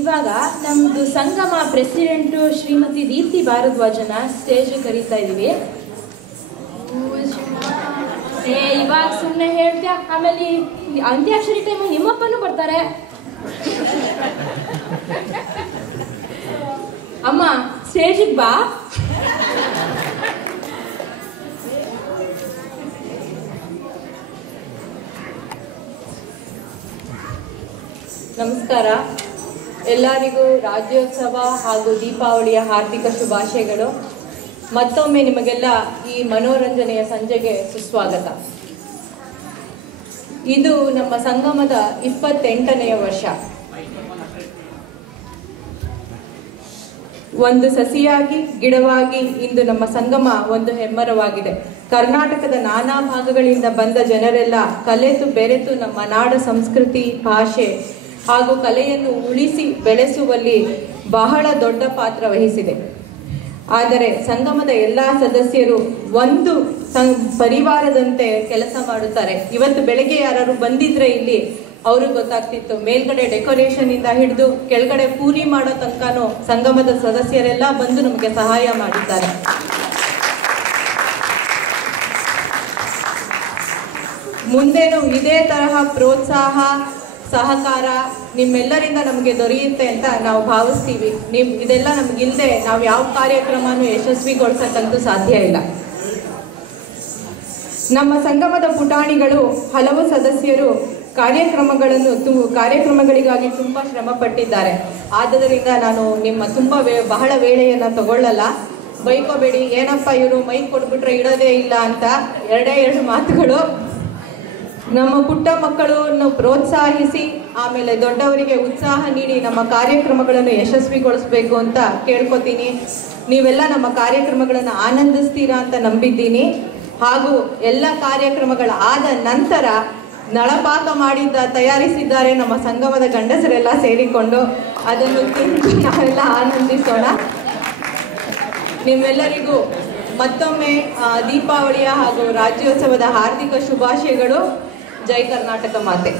ಇವಾಗ ನಮ್ಮದು ಸಂಗಮ president Shrimati Deepti ಭಾರದ್ವಾಜನ stage ಕರೀತಾ ಇದ್ದೀವಿ. ಇವಾಗ ಸುಮ್ಮನೆ ಹೇಳ್ತೀಯ, ಆಮೇಲೆ ಅಂತ್ಯಾಕ್ಷರಿ ಟೈಮ್ ನಿಮ್ಮಪ್ಪನೂ ಬರ್ತಾರೆ. ಅಮ್ಮ ಸ್ಟೇಜಿಗೆ ಬಾ. ನಮಸ್ಕಾರ. ಎಲ್ಲರಿಗೂ ರಾಜ್ಯೋತ್ಸವ ಹಾಗೂ ದೀಪಾವಳಿಯ ಹಾರ್ದಿಕ ಶುಭಾಶಯಗಳು. ಮತ್ತೊಮ್ಮೆ ನಿಮಗೆಲ್ಲ ಈ ಮನೋರಂಜನೆಯ ಸಂಜೆಗೆ ಸುಸ್ವಾಗತ. ಇದು ನಮ್ಮ ಸಂಗಮದ 28ನೆಯ ವರ್ಷ. ಒಂದು ಸಸಿಯಾಗಿ ಗಿಡವಾಗಿ ಇಂದು ನಮ್ಮ ಸಂಗಮ ಒಂದು ಹೆಮ್ಮರವಾಗಿದೆ. ಕರ್ನಾಟಕದ ನಾನಾ ಭಾಗಗಳಿಂದ ಬಂದ ಜನರೆಲ್ಲ ಕಲೆತು ಬೆರೆತು ನಮ್ಮ ನಾಡ ಸಂಸ್ಕೃತಿ, ಭಾಷೆ ಹಾಗೂ ಕಲೆಯನ್ನು ಉಳಿಸಿ ಬೆಳೆಸುವಲ್ಲಿ ಬಹಳ ದೊಡ್ಡ ಪಾತ್ರ ವಹಿಸಿದೆ. ಆದರೆ ಸಂಗಮದ ಎಲ್ಲ ಸದಸ್ಯರು ಒಂದು ಪರಿವಾರದಂತೆ ಕೆಲಸ ಮಾಡುತ್ತಾರೆ. ಇವತ್ತು ಬೆಳಗ್ಗೆ ಯಾರು ಬಂದಿದ್ರೆ ಇಲ್ಲಿ ಅವ್ರಿಗೆ ಗೊತ್ತಾಗ್ತಿತ್ತು. ಮೇಲ್ಗಡೆ ಡೆಕೋರೇಷನ್ ಇಂದ ಹಿಡಿದು ಕೆಳಗಡೆ ಪೂರಿ ಮಾಡೋ ತನಕನೂ ಸಂಗಮದ ಸದಸ್ಯರೆಲ್ಲ ಬಂದು ನಮಗೆ ಸಹಾಯ ಮಾಡಿದ್ದಾರೆ. ಮುಂದೇನು ಇದೇ ತರಹ ಪ್ರೋತ್ಸಾಹ ಸಹಕಾರ ನಿಮ್ಮೆಲ್ಲರಿಂದ ನಮಗೆ ದೊರೆಯುತ್ತೆ ಅಂತ ನಾವು ಭಾವಿಸ್ತೀವಿ. ಇದೆಲ್ಲ ನಮಗಿಲ್ಲದೆ ನಾವು ಯಾವ ಕಾರ್ಯಕ್ರಮನೂ ಯಶಸ್ವಿಗೊಳಿಸಕ್ಕಂತೂ ಸಾಧ್ಯ ಇಲ್ಲ. ನಮ್ಮ ಸಂಗಮದ ಪುಟಾಣಿಗಳು ಹಲವು ಸದಸ್ಯರು ಕಾರ್ಯಕ್ರಮಗಳಿಗಾಗಿ ತುಂಬ ಶ್ರಮ ಪಟ್ಟಿದ್ದಾರೆ. ಆದ್ದರಿಂದ ನಾನು ನಿಮ್ಮ ಬಹಳ ವೇಳೆಯನ್ನು ತಗೊಳ್ಳಲ್ಲ. ಬೈಕೋಬೇಡಿ, ಏನಪ್ಪ ಇವರು ಮೈಕ್ ಕೊಟ್ಬಿಟ್ರೆ ಇಡೋದೇ ಇಲ್ಲ ಅಂತ. ಎರಡು ಮಾತುಗಳು. ನಮ್ಮ ಪುಟ್ಟ ಮಕ್ಕಳನ್ನು ಪ್ರೋತ್ಸಾಹಿಸಿ ಆಮೇಲೆ ದೊಡ್ಡವರಿಗೆ ಉತ್ಸಾಹ ನೀಡಿ ನಮ್ಮ ಕಾರ್ಯಕ್ರಮಗಳನ್ನು ಯಶಸ್ವಿಗೊಳಿಸಬೇಕು ಅಂತ ಕೇಳ್ಕೊತೀನಿ. ನೀವೆಲ್ಲ ನಮ್ಮ ಕಾರ್ಯಕ್ರಮಗಳನ್ನು ಆನಂದಿಸ್ತೀರಾ ಅಂತ ನಂಬಿದ್ದೀನಿ. ಹಾಗೂ ಎಲ್ಲ ಕಾರ್ಯಕ್ರಮಗಳ ಆದ ನಂತರ ನಳಪಾಕ ತಯಾರಿಸಿದ್ದಾರೆ ನಮ್ಮ ಸಂಗಮದ ಗಂಡಸರೆಲ್ಲ ಸೇರಿಕೊಂಡು. ಅದನ್ನು ತಿಂದು ನಾವೆಲ್ಲ ಆನಂದಿಸೋಣ. ನಿಮ್ಮೆಲ್ಲರಿಗೂ ಮತ್ತೊಮ್ಮೆ ದೀಪಾವಳಿಯ ಹಾಗೂ ರಾಜ್ಯೋತ್ಸವದ ಹಾರ್ದಿಕ ಶುಭಾಶಯಗಳು. ಜೈ ಕರ್ನಾಟಕ ಮಾತೆ.